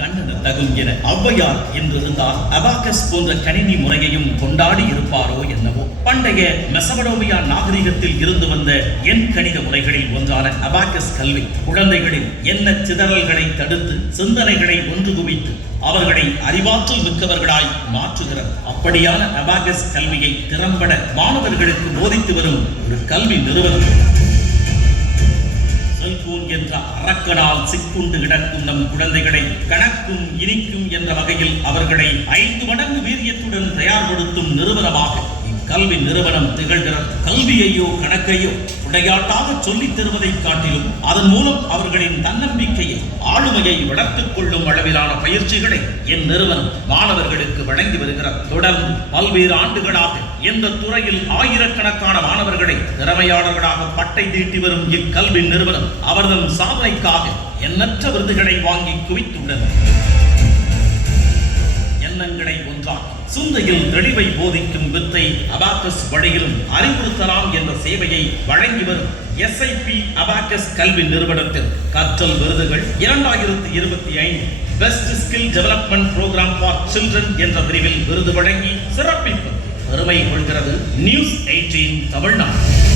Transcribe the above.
கண்ணென தகும் என ஔவையார் என்றிருந்தால் அபாகஸ் போன்ற கணினி முறையையும் கொண்டாடி இருப்பாரோ என்னவோ. பண்டைய மெசபடோமியா நாகரிகத்தில் இருந்து வந்த எண் கணித முறைகளில் ஒன்றான அபாகஸ் கல்வி குழந்தைகளின் எண்ண சிதறல்களை தடுத்து சிந்தனைகளை ஒன்று குவித்து அவர்களை அறிவாற்றல் மிக்கவர்களாய் மாற்றுகிறது. அப்படியான அபாகஸ் கல்வியை திறம்பட மாணவர்களுக்கு போதித்து வரும் ஒரு கல்வி நிறுவனம். செல்போன் என்ற அரக்கனால் சிக்குண்டு கிடக்கும் நம் குழந்தைகளை கணக்கும் இனிக்கும் என்ற வகையில் அவர்களை 5 மடங்கு வீரியத்துடன் தயார்படுத்தும் நிறுவனமாக கல்வி நிறுவனம் திகழ்கிறது. கல்வியையோ கணக்கையோ விளையாட்டாக சொல்லித் தருவதை காட்டிலும் அதன் மூலம் அவர்களின் தன்னம்பிக்கையை ஆளுமையை வளர்த்துக் கொள்ளும் அளவிலான பயிற்சிகளை என் நிறுவனம் மாணவர்களுக்கு வழங்கி வருகிறது. தொடர்ந்து பல்வேறு ஆண்டுகளாக இந்த துறையில் ஆயிரக்கணக்கான மாணவர்களை திறமையாளர்களாக பட்டை தீட்டி வரும் இக்கல்வி நிறுவனம் அவர்தம் சாதனைக்காக எண்ணற்ற விருதுகளை வாங்கி குவித்துள்ளது. எண்ணங்களை ஒன்றாக்கி சிந்தையில் தெளிவை போதிக்கும் வித்தை அபாகஸ் வழியிலும் அறிவுறுத்தலாம் என்ற சேவையை வழங்கி வரும் SIP அபாகஸ் கல்வி நிறுவனத்தில் கற்றல் விருதுகள் 2025 best skill development program for children என்ற பிரிவில் விருது வழங்கி சிறப்பிப்பது பெருமை கொள்கிறது நியூஸ் 18 தமிழ்நாடு.